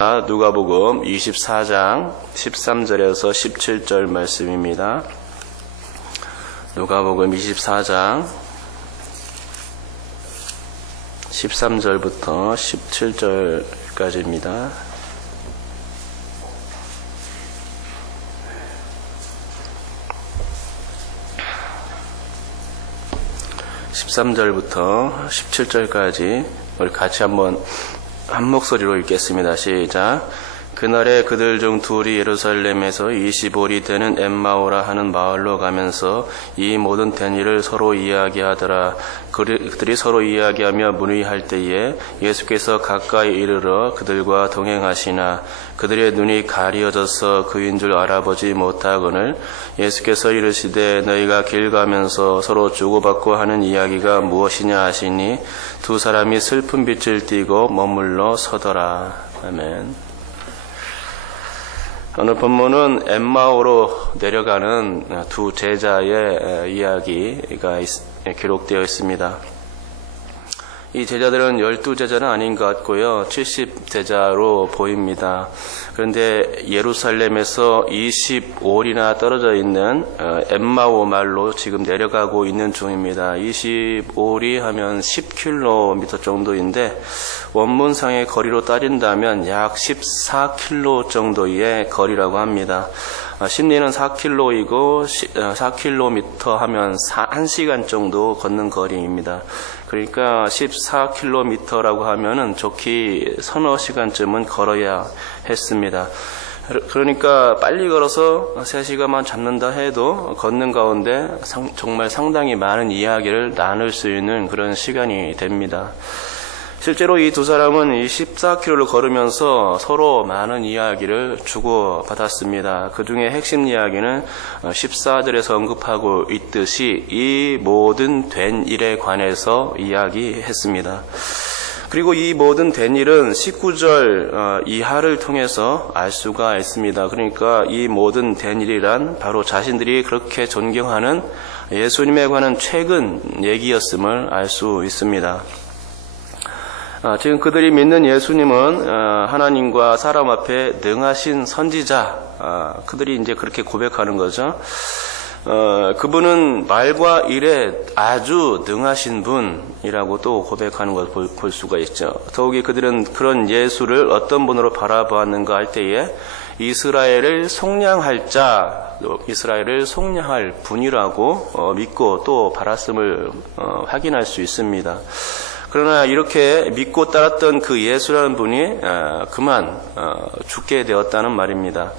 누가복음 24장 13절에서 17절 말씀입니다. 누가복음 24장 13절부터 17절까지입니다. (13절부터) (17절까지) 우리 같이 한번 한 목소리로 읽겠습니다. 시작. 그날에 그들 중 둘이 예루살렘에서 25리 되는 엠마오라 하는 마을로 가면서 이 모든 된 일을 서로 이야기하더라. 그들이 서로 이야기하며 문의할 때에 예수께서 가까이 이르러 그들과 동행하시나 그들의 눈이 가리어져서 그인 줄 알아보지 못하거늘 예수께서 이르시되 너희가 길 가면서 서로 주고받고 하는 이야기가 무엇이냐 하시니 두 사람이 슬픈 빛을 띠고 머물러 서더라. 아멘. 오늘 본문은 엠마오로 내려가는 두 제자의 이야기가 기록되어 있습니다. 이 제자들은 12제자는 아닌 것 같고요. 70제자로 보입니다. 그런데 예루살렘에서 25리나 떨어져 있는 엠마오 마을로 지금 내려가고 있는 중입니다. 25리 하면 10km 정도인데 원문상의 거리로 따진다면 약 14km 정도의 거리라고 합니다. 심리는 4km이고 4km 하면 1시간 정도 걷는 거리입니다. 그러니까 14km라고 하면은 좋게 서너 시간쯤은 걸어야 했습니다. 그러니까 빨리 걸어서 3시간만 잡는다 해도 걷는 가운데 정말 상당히 많은 이야기를 나눌 수 있는 그런 시간이 됩니다. 실제로 이 두 사람은 이 14km를 걸으면서 서로 많은 이야기를 주고받았습니다. 그 중에 핵심 이야기는 14절에서 언급하고 있듯이 이 모든 된 일에 관해서 이야기했습니다. 그리고 이 모든 된 일은 19절 이하를 통해서 알 수가 있습니다. 그러니까 이 모든 된 일이란 바로 자신들이 그렇게 존경하는 예수님에 관한 최근 얘기였음을 알 수 있습니다. 지금 그들이 믿는 예수님은 하나님과 사람 앞에 능하신 선지자, 그들이 이제 그렇게 고백하는 거죠. 그분은 말과 일에 아주 능하신 분이라고 또 고백하는 것을 볼 수가 있죠. 더욱이 그들은 그런 예수를 어떤 분으로 바라보았는가 할 때에 이스라엘을 속량할 자, 이스라엘을 속량할 분이라고 믿고 또 바랐음을 확인할 수 있습니다. 그러나 이렇게 믿고 따랐던 그 예수라는 분이 그만 죽게 되었다는 말입니다.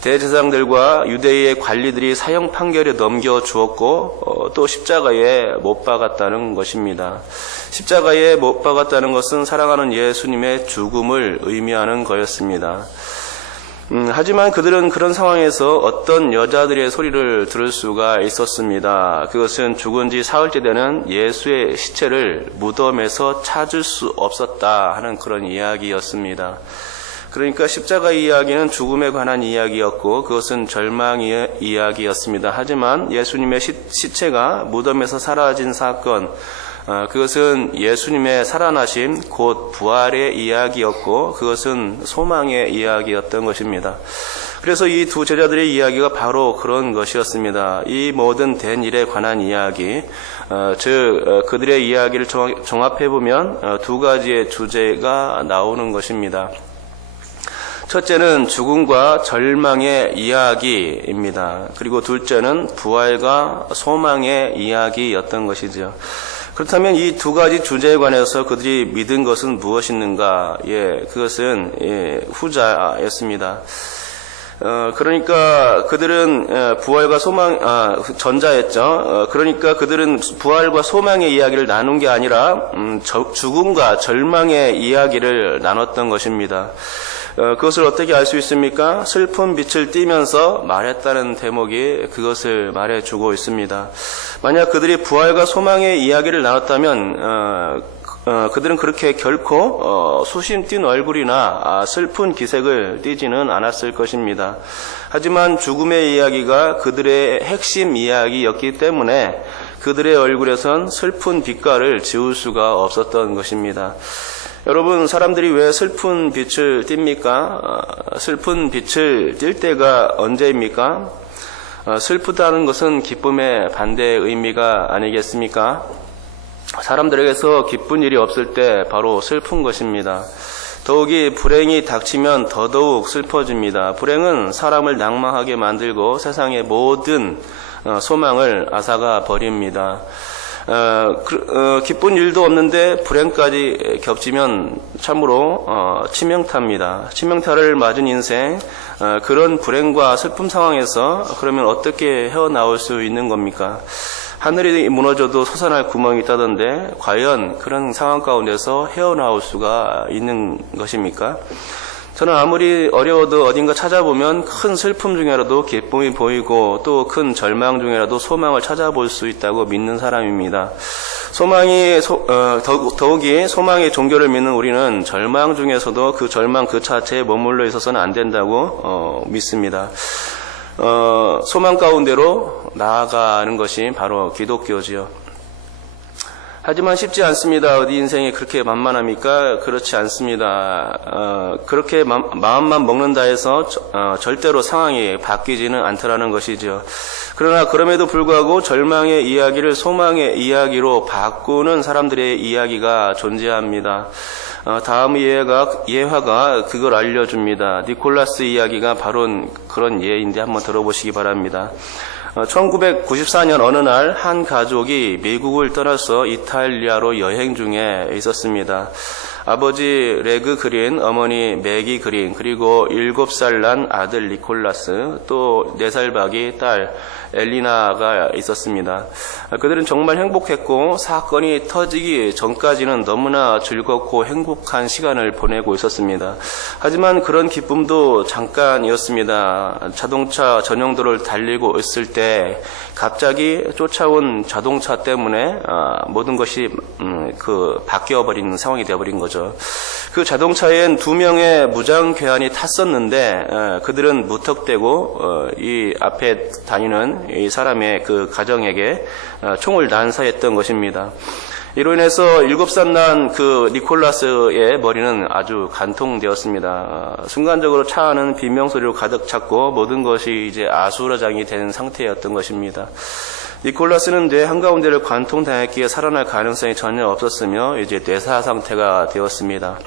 대제사장들과 유대의 관리들이 사형 판결에 넘겨주었고 또 십자가에 못 박았다는 것입니다. 십자가에 못 박았다는 것은 사랑하는 예수님의 죽음을 의미하는 거였습니다. 하지만 그들은 그런 상황에서 어떤 여자들의 소리를 들을 수가 있었습니다. 그것은 죽은 지 사흘째 되는 예수의 시체를 무덤에서 찾을 수 없었다 하는 그런 이야기였습니다. 그러니까 십자가 이야기는 죽음에 관한 이야기였고 그것은 절망의 이야기였습니다. 하지만 예수님의 시체가 무덤에서 사라진 사건, 그것은 예수님의 살아나심 곧 부활의 이야기였고 그것은 소망의 이야기였던 것입니다. 그래서 이 두 제자들의 이야기가 바로 그런 것이었습니다. 이 모든 된 일에 관한 이야기, 즉 그들의 이야기를 종합해보면 두 가지의 주제가 나오는 것입니다. 첫째는 죽음과 절망의 이야기입니다. 그리고 둘째는 부활과 소망의 이야기였던 것이죠. 그렇다면 이 두 가지 주제에 관해서 그들이 믿은 것은 무엇인가? 그것은 후자였습니다. 그러니까 그들은 부활과 소망, 전자였죠. 그러니까 그들은 부활과 소망의 이야기를 나눈 게 아니라 죽음과 절망의 이야기를 나눴던 것입니다. 그것을 어떻게 알 수 있습니까? 슬픈 빛을 띠면서 말했다는 대목이 그것을 말해주고 있습니다. 만약 그들이 부활과 소망의 이야기를 나눴다면 그들은 그렇게 결코 수심 띈 얼굴이나 슬픈 기색을 띠지는 않았을 것입니다. 하지만 죽음의 이야기가 그들의 핵심 이야기였기 때문에 그들의 얼굴에선 슬픈 빛깔을 지울 수가 없었던 것입니다. 여러분, 사람들이 왜 슬픈 빛을 띱니까? 슬픈 빛을 띌 때가 언제입니까? 슬프다는 것은 기쁨의 반대의 의미가 아니겠습니까? 사람들에게서 기쁜 일이 없을 때 바로 슬픈 것입니다. 더욱이 불행이 닥치면 더더욱 슬퍼집니다. 불행은 사람을 낭망하게 만들고 세상의 모든 소망을 앗아가 버립니다. 기쁜 일도 없는데 불행까지 겹치면 참으로 치명타입니다. 치명타를 맞은 인생, 그런 불행과 슬픔 상황에서 그러면 어떻게 헤어나올 수 있는 겁니까? 하늘이 무너져도 솟아날 구멍이 있다던데 과연 그런 상황 가운데서 헤어나올 수가 있는 것입니까? 저는 아무리 어려워도 어딘가 찾아보면 큰 슬픔 중에라도 기쁨이 보이고 또 큰 절망 중에라도 소망을 찾아볼 수 있다고 믿는 사람입니다. 더욱이 소망의 종교를 믿는 우리는 절망 중에서도 그 절망 그 자체에 머물러 있어서는 안 된다고 믿습니다. 소망 가운데로 나아가는 것이 바로 기독교지요. 하지만 쉽지 않습니다. 어디 인생이 그렇게 만만합니까? 그렇지 않습니다. 그렇게 마음만 먹는다 해서 절대로 상황이 바뀌지는 않더라는 것이죠. 그러나 그럼에도 불구하고 절망의 이야기를 소망의 이야기로 바꾸는 사람들의 이야기가 존재합니다. 다음 예화가 그걸 알려줍니다. 니콜라스 이야기가 바로 그런 예인데 한번 들어보시기 바랍니다. 1994년 어느 날 한 가족이 미국을 떠나서 이탈리아로 여행 중에 있었습니다. 아버지 레그 그린, 어머니 매기 그린, 그리고 7살 난 아들 니콜라스, 또 4살 박이 딸 엘리나가 있었습니다. 그들은 정말 행복했고 사건이 터지기 전까지는 너무나 즐겁고 행복한 시간을 보내고 있었습니다. 하지만 그런 기쁨도 잠깐이었습니다. 자동차 전용도로를 달리고 있을 때 갑자기 쫓아온 자동차 때문에 모든 것이 바뀌어버리는 상황이 되어버린 거죠. 그 자동차엔 2명의 무장 괴한이 탔었는데 그들은 무턱대고 이 앞에 다니는 이 사람의 그 가정에게 총을 난사했던 것입니다. 이로 인해서 7살 난 그 니콜라스의 머리는 아주 간통되었습니다. 순간적으로 차 안은 비명소리로 가득 찼고 모든 것이 이제 아수라장이 된 상태였던 것입니다. 니콜라스는 뇌 한가운데를 관통당했기에 살아날 가능성이 전혀 없었으며 이제 뇌사 상태가 되었습니다.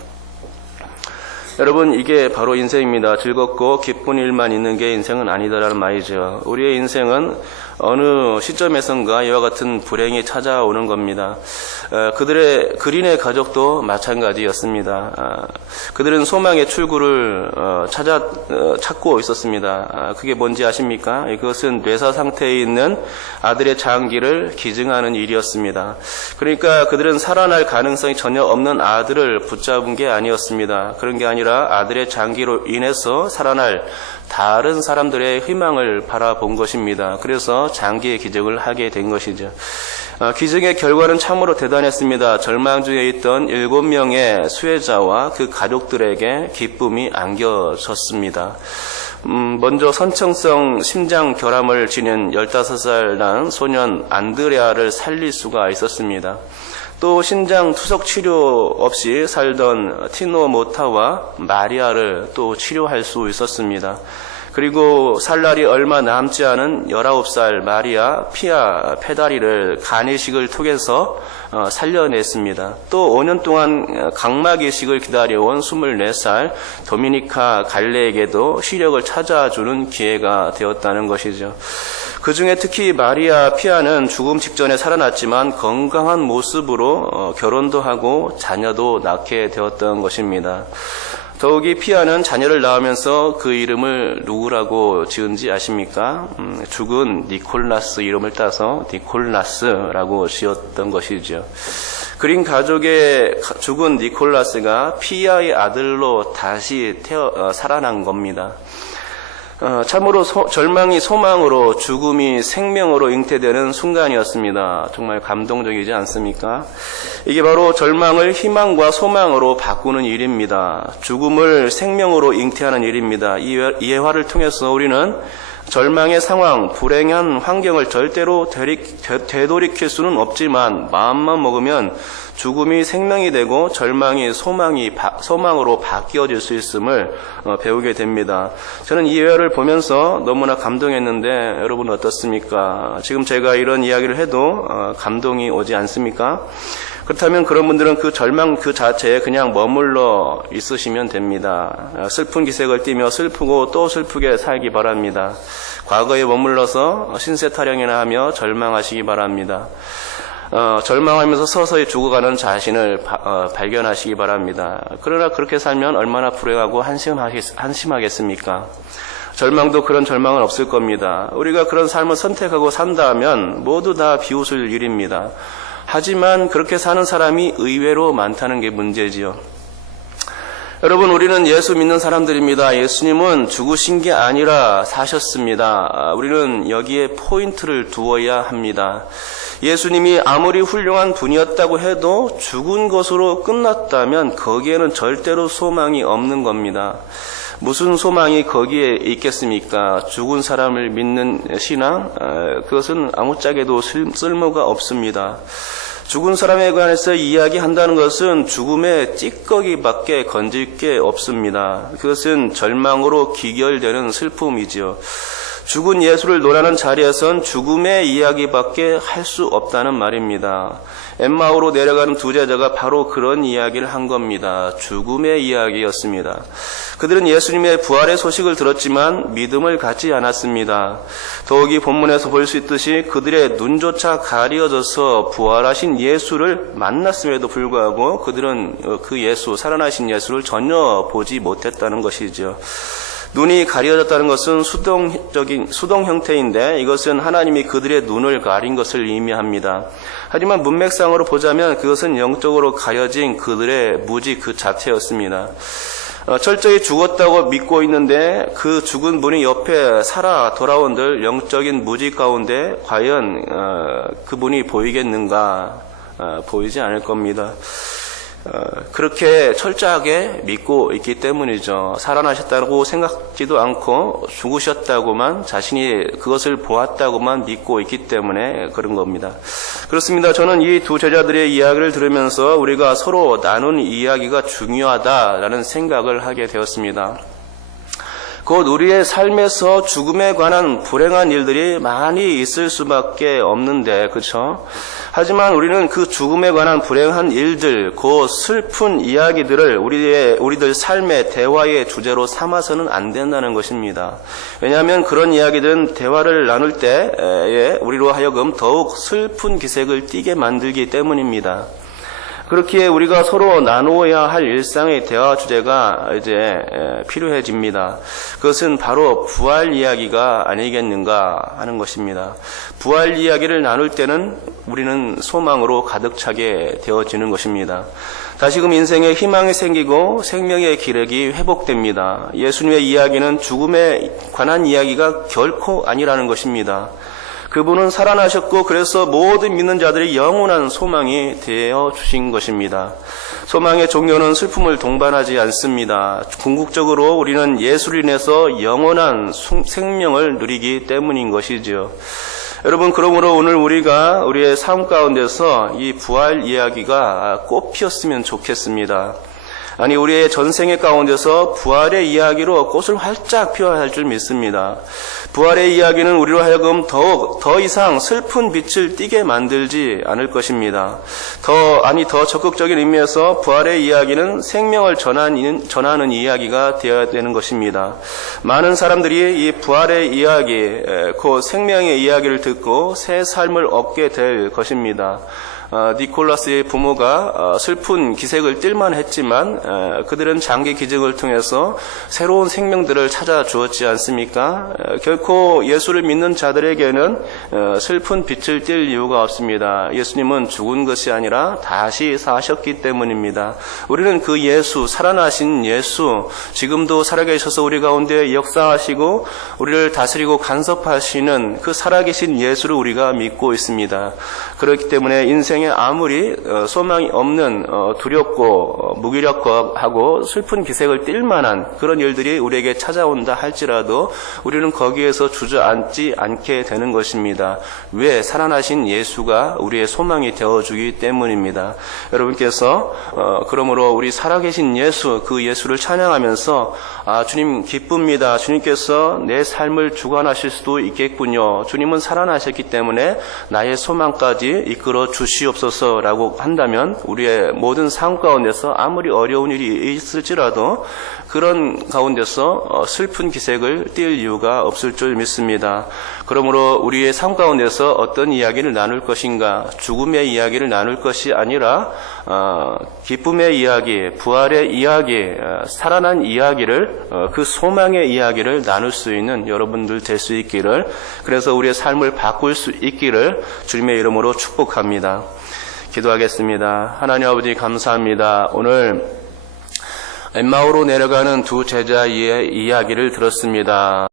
여러분, 이게 바로 인생입니다. 즐겁고 기쁜 일만 있는 게 인생은 아니다라는 말이죠. 우리의 인생은 어느 시점에선가 이와 같은 불행이 찾아오는 겁니다. 그린의 가족도 마찬가지였습니다. 그들은 소망의 출구를 찾고 있었습니다. 그게 뭔지 아십니까? 그것은 뇌사 상태에 있는 아들의 장기를 기증하는 일이었습니다. 그러니까 그들은 살아날 가능성이 전혀 없는 아들을 붙잡은 게 아니었습니다. 그런 게 아니라 아들의 장기로 인해서 살아날 다른 사람들의 희망을 바라본 것입니다. 그래서 장기의 기증을 하게 된 것이죠. 기증의 결과는 참으로 대단했습니다. 절망 중에 있던 7명의 수혜자와 그 가족들에게 기쁨이 안겨졌습니다. 먼저 선천성 심장 결함을 지닌 15살 난 소년 안드레아를 살릴 수가 있었습니다. 또 신장 투석 치료 없이 살던 티노 모타와 마리아를 또 치료할 수 있었습니다. 그리고 살 날이 얼마 남지 않은 19살 마리아 피아 페다리를 간이식을 통해서 살려냈습니다. 또 5년 동안 각막이식을 기다려온 24살 도미니카 갈레에게도 시력을 찾아주는 기회가 되었다는 것이죠. 그 중에 특히 마리아 피아는 죽음 직전에 살아났지만 건강한 모습으로 결혼도 하고 자녀도 낳게 되었던 것입니다. 더욱이 피아는 자녀를 낳으면서 그 이름을 누구라고 지은지 아십니까? 죽은 니콜라스 이름을 따서 니콜라스라고 지었던 것이죠. 그린 가족의 죽은 니콜라스가 피아의 아들로 다시 살아난 겁니다. 참으로 절망이 소망으로, 죽음이 생명으로 잉태되는 순간이었습니다. 정말 감동적이지 않습니까? 이게 바로 절망을 희망과 소망으로 바꾸는 일입니다. 죽음을 생명으로 잉태하는 일입니다. 이 예화를 통해서 우리는 절망의 상황, 불행한 환경을 절대로 되돌이킬 수는 없지만 마음만 먹으면 죽음이 생명이 되고 절망이 소망으로 바뀌어질 수 있음을 배우게 됩니다. 저는 이 예화를 보면서 너무나 감동했는데 여러분 어떻습니까? 지금 제가 이런 이야기를 해도 감동이 오지 않습니까? 그렇다면 그런 분들은 그 절망 그 자체에 그냥 머물러 있으시면 됩니다. 슬픈 기색을 띠며 슬프고 또 슬프게 살기 바랍니다. 과거에 머물러서 신세 타령이나 하며 절망하시기 바랍니다. 절망하면서 서서히 죽어가는 자신을 발견하시기 바랍니다. 그러나 그렇게 살면 얼마나 불행하고 한심하겠습니까? 절망도 그런 절망은 없을 겁니다. 우리가 그런 삶을 선택하고 산다면 모두 다 비웃을 일입니다. 하지만 그렇게 사는 사람이 의외로 많다는 게 문제지요. 여러분, 우리는 예수 믿는 사람들입니다. 예수님은 죽으신 게 아니라 사셨습니다. 우리는 여기에 포인트를 두어야 합니다. 예수님이 아무리 훌륭한 분이었다고 해도 죽은 것으로 끝났다면 거기에는 절대로 소망이 없는 겁니다. 무슨 소망이 거기에 있겠습니까? 죽은 사람을 믿는 신앙? 그것은 아무짝에도 쓸모가 없습니다. 죽은 사람에 관해서 이야기한다는 것은 죽음의 찌꺼기밖에 건질 게 없습니다. 그것은 절망으로 기결되는 슬픔이지요. 죽은 예수를 논하는 자리에선 죽음의 이야기밖에 할 수 없다는 말입니다. 엠마오로 내려가는 두 제자가 바로 그런 이야기를 한 겁니다. 죽음의 이야기였습니다. 그들은 예수님의 부활의 소식을 들었지만 믿음을 갖지 않았습니다. 더욱이 본문에서 볼 수 있듯이 그들의 눈조차 가려져서 부활하신 예수를 만났음에도 불구하고 그들은 그 예수, 살아나신 예수를 전혀 보지 못했다는 것이죠. 눈이 가려졌다는 것은 수동 형태인데 이것은 하나님이 그들의 눈을 가린 것을 의미합니다. 하지만 문맥상으로 보자면 그것은 영적으로 가려진 그들의 무지 그 자체였습니다. 철저히 죽었다고 믿고 있는데 그 죽은 분이 옆에 살아 돌아온들 영적인 무지 가운데 과연 그분이 보이겠는가? 보이지 않을 겁니다. 그렇게 철저하게 믿고 있기 때문이죠. 살아나셨다고 생각지도 않고 죽으셨다고만 자신이 그것을 보았다고만 믿고 있기 때문에 그런 겁니다. 그렇습니다. 저는 이 두 제자들의 이야기를 들으면서 우리가 서로 나눈 이야기가 중요하다라는 생각을 하게 되었습니다. 곧 우리의 삶에서 죽음에 관한 불행한 일들이 많이 있을 수밖에 없는데, 그렇죠? 하지만 우리는 그 죽음에 관한 불행한 일들, 그 슬픈 이야기들을 우리들 삶의 대화의 주제로 삼아서는 안 된다는 것입니다. 왜냐하면 그런 이야기들은 대화를 나눌 때에 우리로 하여금 더욱 슬픈 기색을 띠게 만들기 때문입니다. 그렇기에 우리가 서로 나누어야 할 일상의 대화 주제가 이제 필요해집니다. 그것은 바로 부활 이야기가 아니겠는가 하는 것입니다. 부활 이야기를 나눌 때는 우리는 소망으로 가득 차게 되어지는 것입니다. 다시금 인생에 희망이 생기고 생명의 기력이 회복됩니다. 예수님의 이야기는 죽음에 관한 이야기가 결코 아니라는 것입니다. 그분은 살아나셨고 그래서 모든 믿는 자들이 영원한 소망이 되어 주신 것입니다. 소망의 종교는 슬픔을 동반하지 않습니다. 궁극적으로 우리는 예수로 인해서 영원한 생명을 누리기 때문인 것이지요. 여러분, 그러므로 오늘 우리가 우리의 삶 가운데서 이 부활 이야기가 꽃 피었으면 좋겠습니다. 아니, 우리의 전생의 가운데서 부활의 이야기로 꽃을 활짝 피워야 할 줄 믿습니다. 부활의 이야기는 우리로 하여금 더 이상 슬픈 빛을 띠게 만들지 않을 것입니다. 더 적극적인 의미에서 부활의 이야기는 생명을 전하는 이야기가 되어야 되는 것입니다. 많은 사람들이 이 부활의 이야기, 그 생명의 이야기를 듣고 새 삶을 얻게 될 것입니다. 니콜라스의 부모가 슬픈 기색을 띨만 했지만 그들은 장기 기증을 통해서 새로운 생명들을 찾아주었지 않습니까? 결코 예수를 믿는 자들에게는 슬픈 빛을 띨 이유가 없습니다. 예수님은 죽은 것이 아니라 다시 사셨기 때문입니다. 우리는 그 예수, 살아나신 예수, 지금도 살아계셔서 우리 가운데 역사하시고 우리를 다스리고 간섭하시는 그 살아계신 예수를 우리가 믿고 있습니다. 그렇기 때문에 인생의 인생에 아무리 소망이 없는 두렵고 무기력하고 슬픈 기색을 띌 만한 그런 일들이 우리에게 찾아온다 할지라도 우리는 거기에서 주저앉지 않게 되는 것입니다. 왜? 살아나신 예수가 우리의 소망이 되어주기 때문입니다. 여러분께서 그러므로 우리 살아계신 예수, 그 예수를 찬양하면서 주님 기쁩니다. 주님께서 내 삶을 주관하실 수도 있겠군요. 주님은 살아나셨기 때문에 나의 소망까지 이끌어 주시옵소서라고 한다면 우리의 모든 삶 가운데서 아무리 어려운 일이 있을지라도 그런 가운데서 슬픈 기색을 띌 이유가 없을 줄 믿습니다. 그러므로 우리의 삶 가운데서 어떤 이야기를 나눌 것인가, 죽음의 이야기를 나눌 것이 아니라 기쁨의 이야기, 부활의 이야기, 살아난 이야기를, 그 소망의 이야기를 나눌 수 있는 여러분들 될 수 있기를, 그래서 우리의 삶을 바꿀 수 있기를 주님의 이름으로 축복합니다. 기도하겠습니다. 하나님 아버지 감사합니다. 오늘 엠마오로 내려가는 두 제자의 이야기를 들었습니다.